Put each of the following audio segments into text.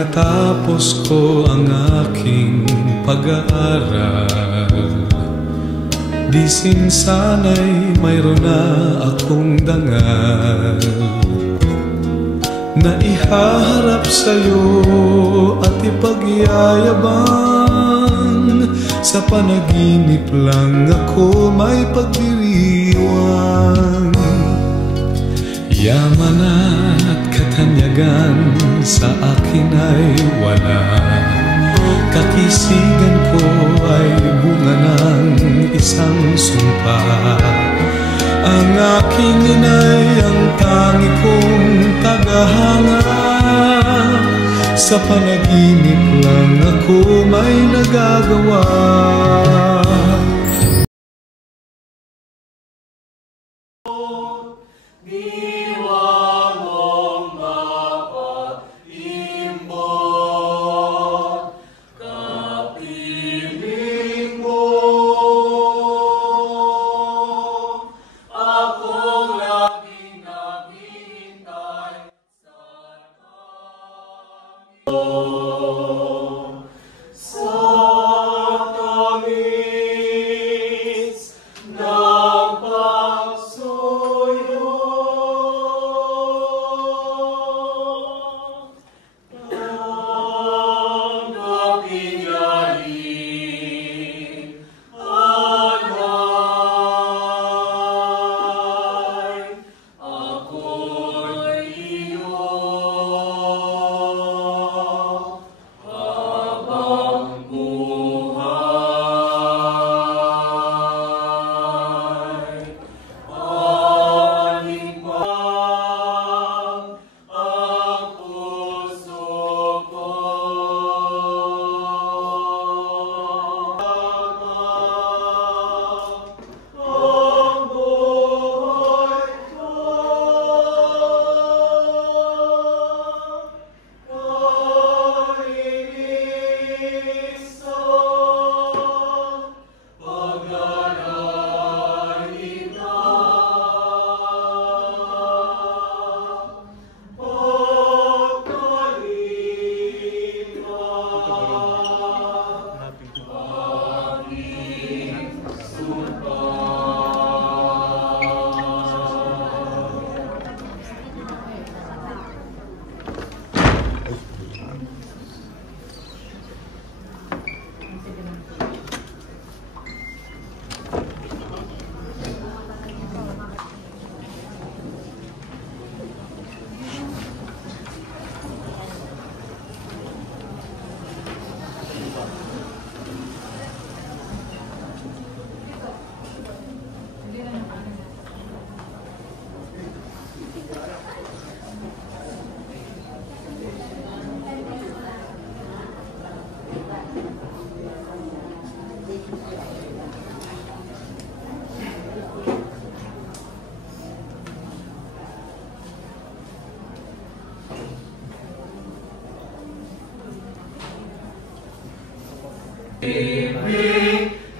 natapos ko ang aking pag-aaral, di sana'y mayroon na akong dangal na ihaharap sa'yo at ipagyayabang. Sa panaginip lang ako may pagdiriwang. Yaman at katanyagan sa akin ay wala, kakisigan ko ay bunga ng isang sumpa. Ang aking inay ang tangi kong tagahanga, sa panaginip lang ako may nagagawa.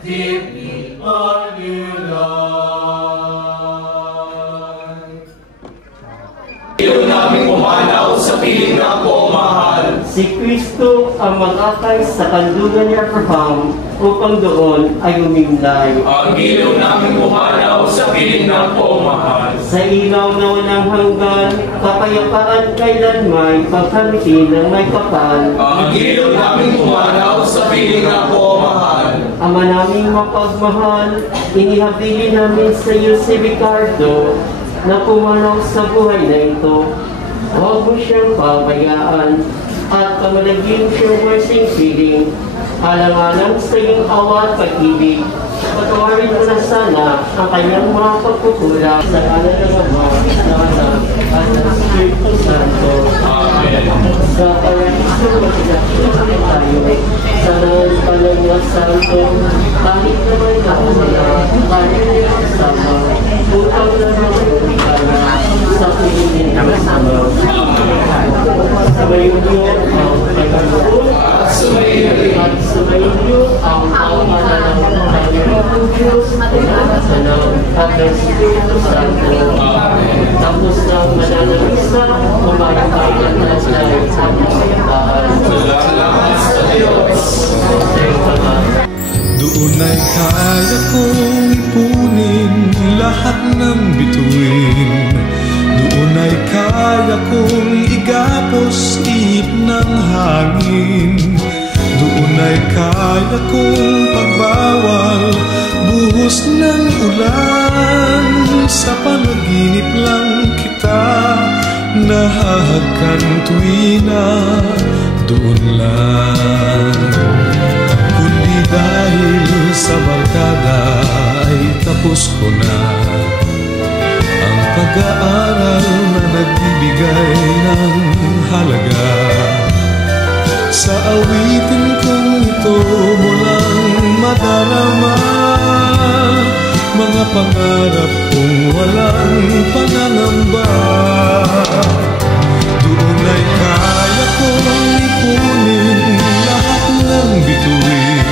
Deep are you, Lord. Ilaw namin pumanaw sa piling na po mahal. Si Kristo ang mag-akay sa kanluran ni Abraham upang doon ay umimlay. Ang ilaw namin pumanaw sa piling na po mahal. Sa ilaw na walang hanggan, kapayapaan kailanmay, pagkamiti ng may kapal. Ang ilaw namin pumanaw sa piling na po mahal. Ama naming mapagmahal, inihabilin namin sa iyo si Ricardo na pumanaw sa buhay na ito. Huwag mo siyang pabayaan at kamalagin siyang marsing piling. Alang-alang sa iyong awa at pag-ibig, patawarin mo na sana ang kanyang mga pagkukulang sa ngalan ng Ama, ng Anak, at ng Espiritu Santo. Amen. Sa paraiso magkakasya tayo, sa nangalan ng Santo, kahit naman na umala, kahit na kasama, upang naman umikala sa pinilin ng sama. Sumayin niyo ang pagkakulang at sumayin niyo ang pangalan ng Panginoong Diyos at ng Espiritu Santo. Tapos ng mananalisa, umayon kayo ng taslay at kapayapaan. ay kaya kong pagbawal buhos ng ulan. Sa panaginip lang kita nahahagkan tuwi na doon lang. Kundi dahil sa barkada ay tapos ko na ang pag-aaral na nagbibigay ng halaga. Sa awitin kong ito mo lang madarama mga pangarap kong walang pangangamba. Doon ay kaya kong ipunin lahat ng bituin.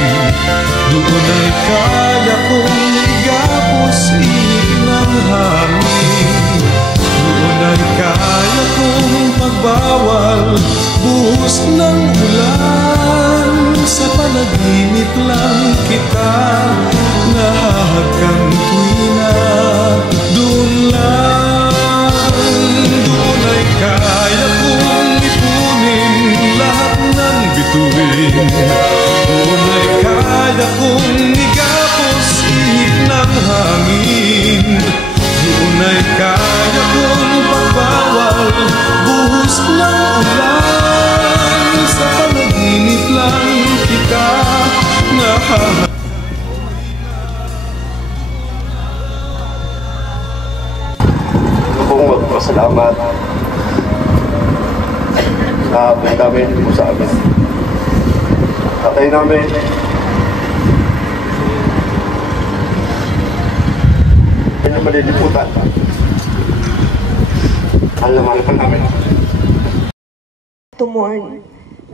Doon ay kaya kong igapos ng hangin. Doon ay kaya kong pagbawal buhos ng ulan. Sa panaginip lang kita nahahagkan tuwi na doon lang. Doon ay kaya kong ipunin lahat ng bituin. Doon ay kaya kong igapos ihip ng hangin. Doon ay kaya kong pagbawal buhos ng ulan. Sa panaginip lang kita nahahagkan. Magpasalamat sa pagdamin mo sa amin. Tatay namin, hindi na maliliputan. Alam pa namin. To mourn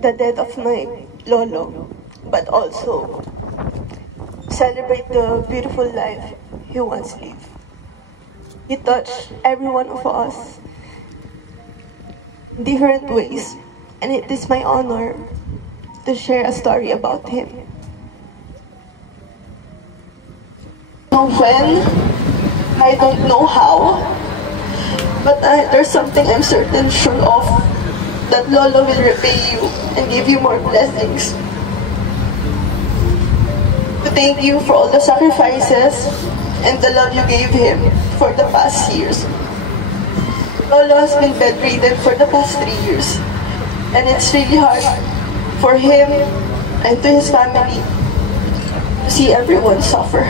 the death of my lolo, but also celebrate the beautiful life he once lived. He touched every one of us in different ways, and it is my honor to share a story about him. When, I don't know how, but there's something I'm certain sure of, that Lolo will repay you and give you more blessings. To thank you for all the sacrifices and the love you gave him for the past years. Lolo has been bedridden for the past 3 years, and it's really hard for him and to his family to see everyone suffer.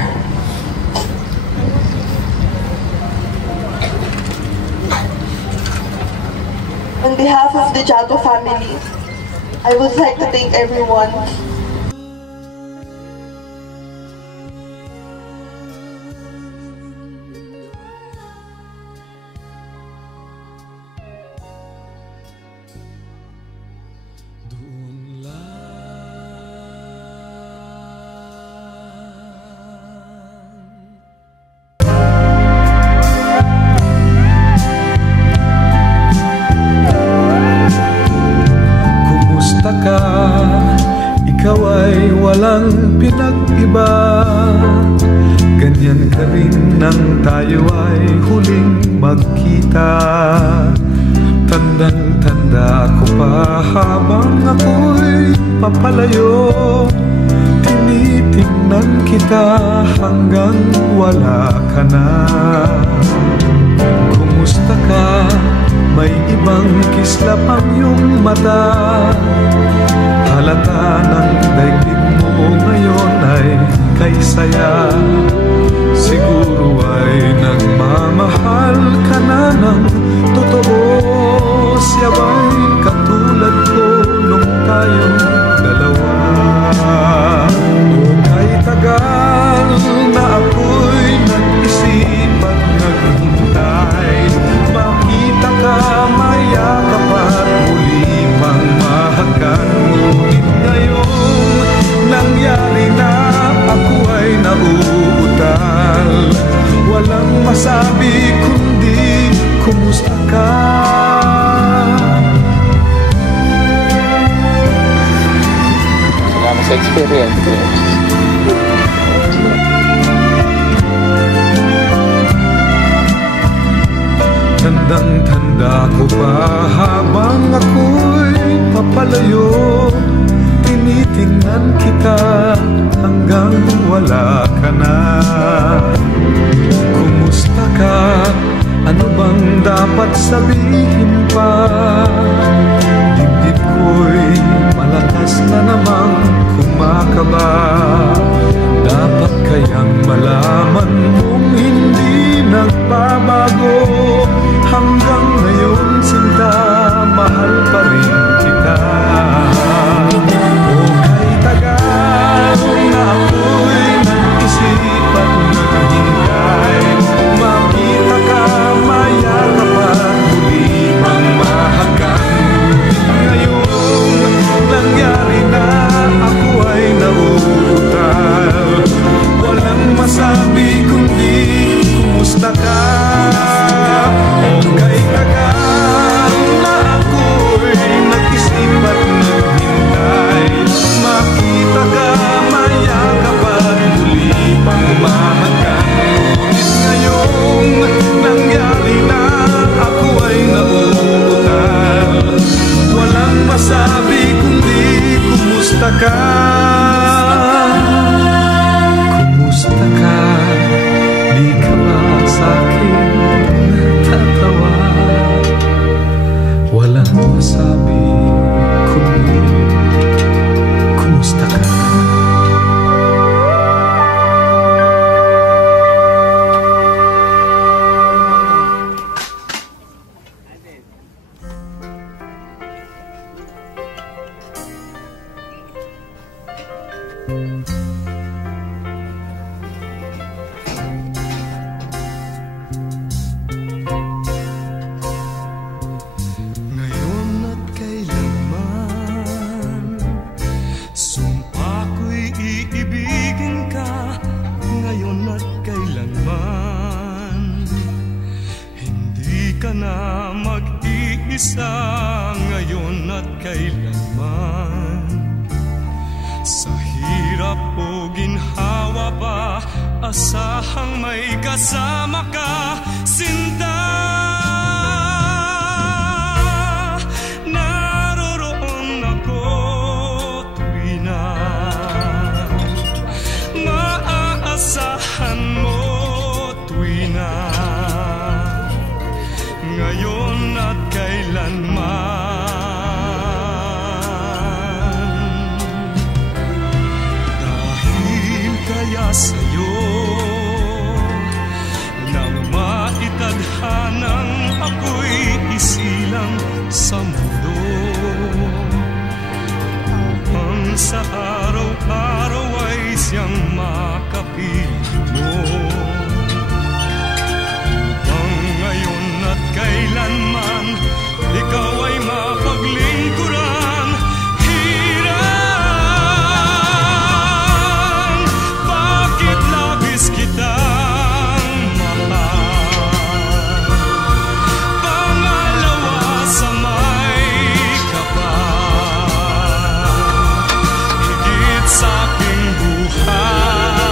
On behalf of the Jago family, I would like to thank everyone. Ikaw ay walang pinag-iba, ganyan ka rin nang tayo ay huling magkita. Tandang-tanda ko pa habang ako'y papalayo, tinitingnan kita hanggang wala ka na. Kumusta ka? May ibang kislap ang iyong mata. Halata ng daigdig mo ngayon ay kay saya. Siguro ay nagmamahal ka na ng totoo. Siya ba'y katulad ko nung tayong dalawa? O kay tagal na ako'y nag-isip at naghintay, makita ka, mayakap at muli pang mahagkan. Ngunit ngayon nangyari na, ako ay nauutal. Walang masabi kundi kumusta ka? Salamat sa experience. Tandang-tanda ko pa habang ako'y papalayo, Tinitingnan kita hanggang wala ka na. Kumusta ka? Ano bang dapat sabihin pa? Dibdib ko'y malakas na namang kumakaba. Dapat kayang malaman mong hindi nagbabago. Hanggang ngayon sinta, mahal pa rin kita. O kay tagal na ako'y nag-isip at naghintay, makita ka, mayakap at muli pang mahagkan. Ngayon nangyari na, ako ay nauutal. Walang masabi kundi kumusta ka. O kay tagal na ako'y nag-isip at naghintay, makita ka, mayakap at muli pang mahagkan. Ngunit ngayong nangyari na, ako ay nauutal. Walang masabi kundi kumusta ka. Kumusta ka? Di ka ba sa'kin natatawa? Walang masabi kundi kumusta ka. Ngayon at kailanman, sumpa ko'y iibigin ka. Ngayon at kailanman, hindi ka na mag-iisa. Ngayon at kailanman, sa hirap o ginhawa pa, asahang may kasama ka, sinta. Naroroon ako tuwi na maaasahan mo, tuwi na ngayon at kailanman. Dahil kaya sa'yo nang maitadhanang ako'y isilang sa mundo, upang sa araw-araw ay siyang makapiling mo. Upang ngayon at kailanman, ikaw ay mapaglingkuran. Hirang, bakit labis kitang mahal? Pangalawa sa may kapal, higit sa aking buhay.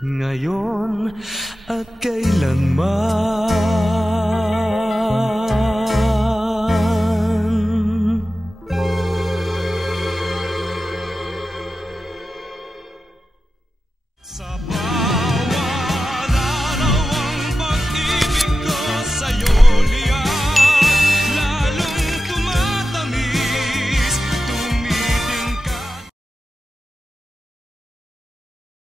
ngayon at kailanman.